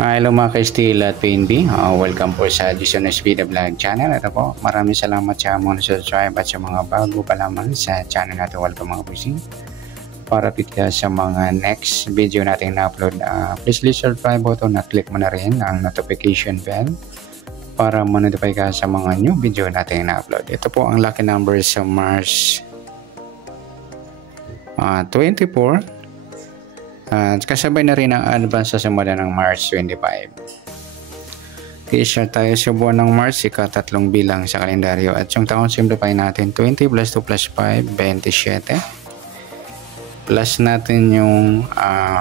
Hello mga ka-Steel at PNB. Welcome po sa Jason Speed Vlog channel. Ito po, maraming salamat sa mga subscribe at sa mga bago pa lamang sa channel natin. Welcome mga busing. Para ka sa mga next video natin na-upload, please click subscribe button at click mo na rin ang notification bell para ma-notify ka sa mga new video natin na-upload. Ito po ang lucky number sa March 24. At kasabay na rin ang advance sa sumada ng March 25. I-share tayo sa buwan ng March, ika-3 bilang sa kalendaryo. At yung taon simplify natin, 20 plus 2 plus 5, 27. Plus natin yung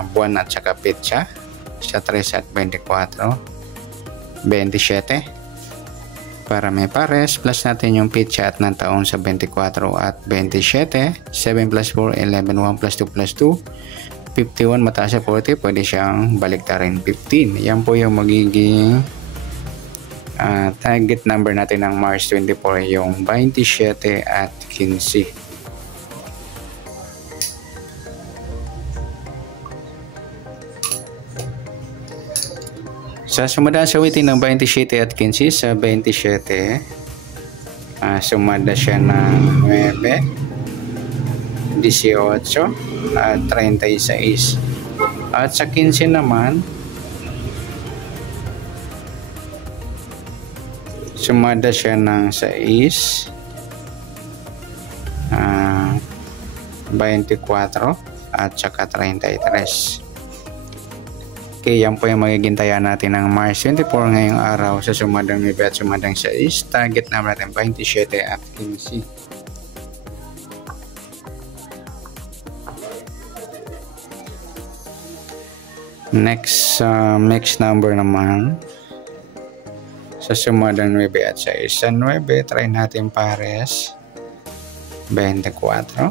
buwan at saka petsa, sa 3 at 24, 27. Para may pares, plus natin yung petsa at ng taon sa 24 at 27. 7 plus 4, 11, 1 plus 2 plus 2. 51 mataas sa 40, pwede siyang baliktarin 15. Yan po yung magiging target number natin ng March 24, yung 27 at 15. Sa sumada sa witin ng 27 at 15, sa 27 sumada siya ng 9, 18 at 36. At sa 15 naman sumada siya ng 6, 24 at saka 33. Okay, yan po yung magiging taya natin ng March 24 ngayong araw sa sumadang 9 at sumadang 6. Target naman natin 27 at 15. Next number naman sa sumadang 9 at 6. Sa 9, try natin pares 24.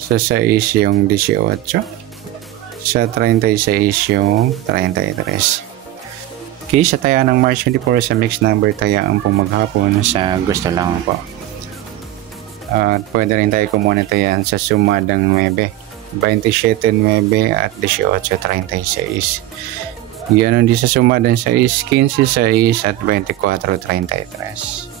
Sa 6 yung 18. Sa 36 yung 33. Okay, sa taya ng March 24 sa mixed number, tayaan pong maghapon sa gusto lang po. At pwede rin tayo kumuha tayan sa sumadang 9. 27, 9 at 18, 36. Ganon din sa sumadan 6, 15, 6 at 24, 33.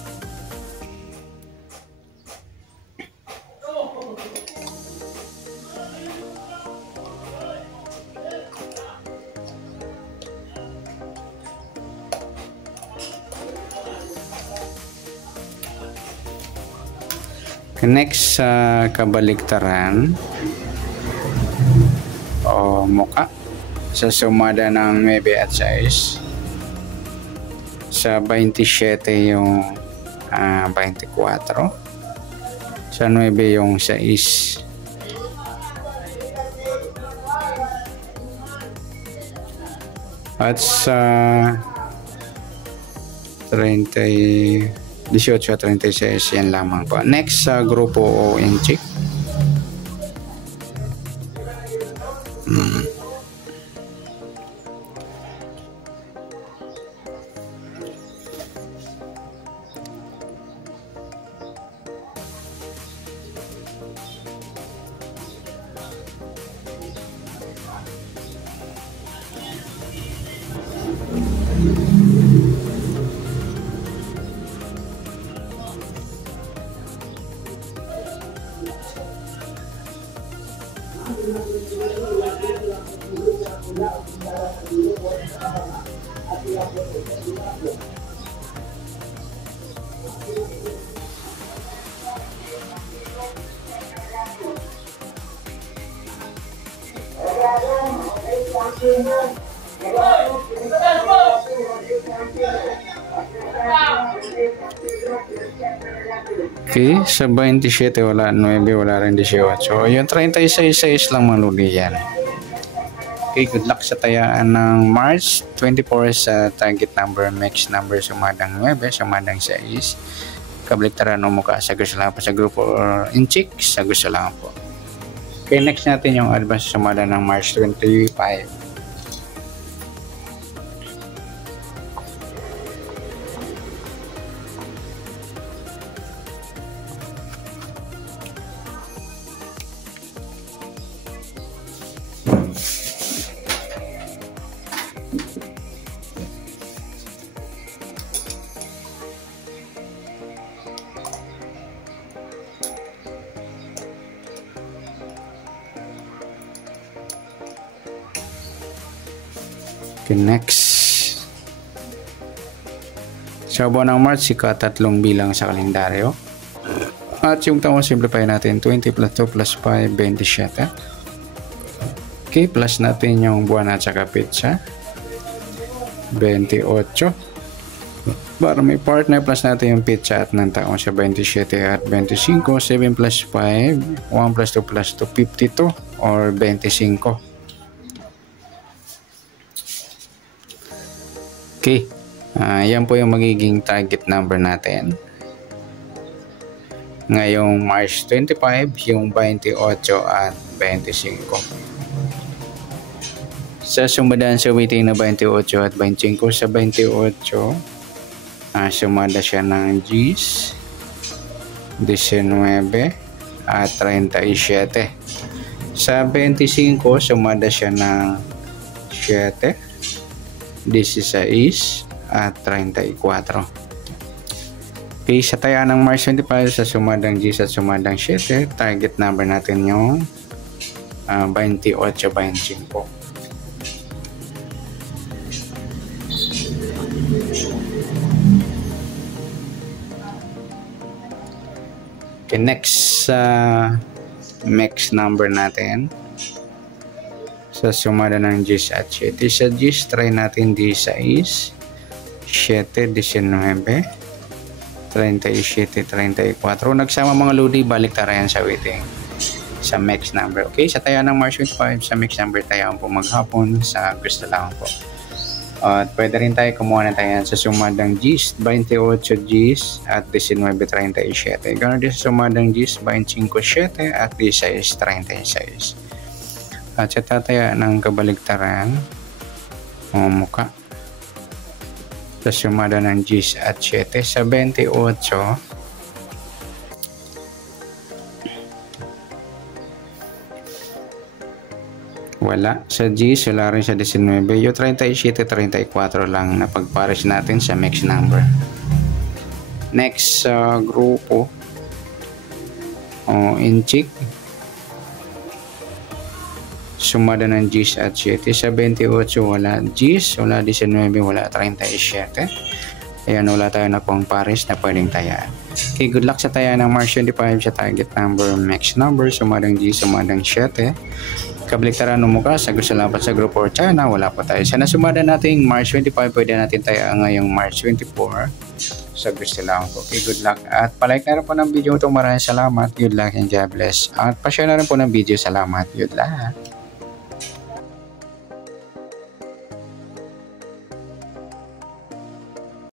Next sa kabaliktaran o muka sa sumada ng 9 at 6. Sa 27 yung 24. Sa 9 yung 6. At sa 18 at 36 yan lamang po. Next sa grupo O Inchik. Okay, sa 27 wala, 9 wala rin 18. So, yung 36 lang manuli yan. Okay, good luck sa tayaan ng March 24 sa target number, mix number, sumadang 9, sumadang 6. Kabaliktaran o mukha sa gusto lang po sa grupo or inchik sa gusto lang po. Okay, next natin yung advance sumada ng March 25. Okay, next. Sa buwan ng March, ika-3 bilang sa kalendaryo. At yung taon, simplify natin. 20 plus 2 plus 5, 27. Okay, plus natin yung buwan at saka petsa. 28. Para may partner, plus natin yung petsa at ng taon sa 27 at 25. 7 plus 5, 1 plus 2 plus 2, 52 or 25. Okay, yan po yung magiging target number natin. Ngayong March 25, yung 28 at 25. Sa sumadan sa waiting na 28 at 25, sa 28, sumada siya ng Gs, 19 at 37. Sa 25, sumada siya ng 7, 16 at 34. Okay, sa taya ng March 25, sa sumadang Gs at sumadang 7, target number natin yung 28-25. Okay, next next number natin sa sumada ng Gs at 7. Sa Gs, try natin 16, 7, 19, 37, 34. Nagsama mga lodi, balik tarayan sa waiting sa mix number. Okay, sa taya ng March 25, sa mix number tayo po maghapon sa gusto lang po. At pwede rin tayo kumuha na tayo sa sumadang Gs, 28 Gs at 19.37. Ganoon din sa sumadang Gs, 25.7 at 16.36. At sa tataya ng kabaligtaran, mukha. Sa sumada ng Gs at 7, sa 28, wala. Sa Gs, wala rin sa 19. Yung 37, 34 lang na pagpares natin sa mix number. Next grupo, inchik. Sumada ng Gs at 7. Sa 28, wala Gs, wala 19, wala 37. Ayan, wala tayo na pong pares na pwedeng tayaan. Okay, good luck sa taya ng March 25 sa target number, mix number, sumadang Gs, sumadang 7. Kabaliktaran ng mukha, sa gusto lang sa group or channel, wala pa tayo. Sana sumada natin March 25, pwede natin tayo ngayong March 24. Sa gusto lang po. Okay, good luck. At palike na rin po ng video ito. Maraming salamat. Good luck and God bless. At pa-share na rin po ng video. Salamat. Good luck.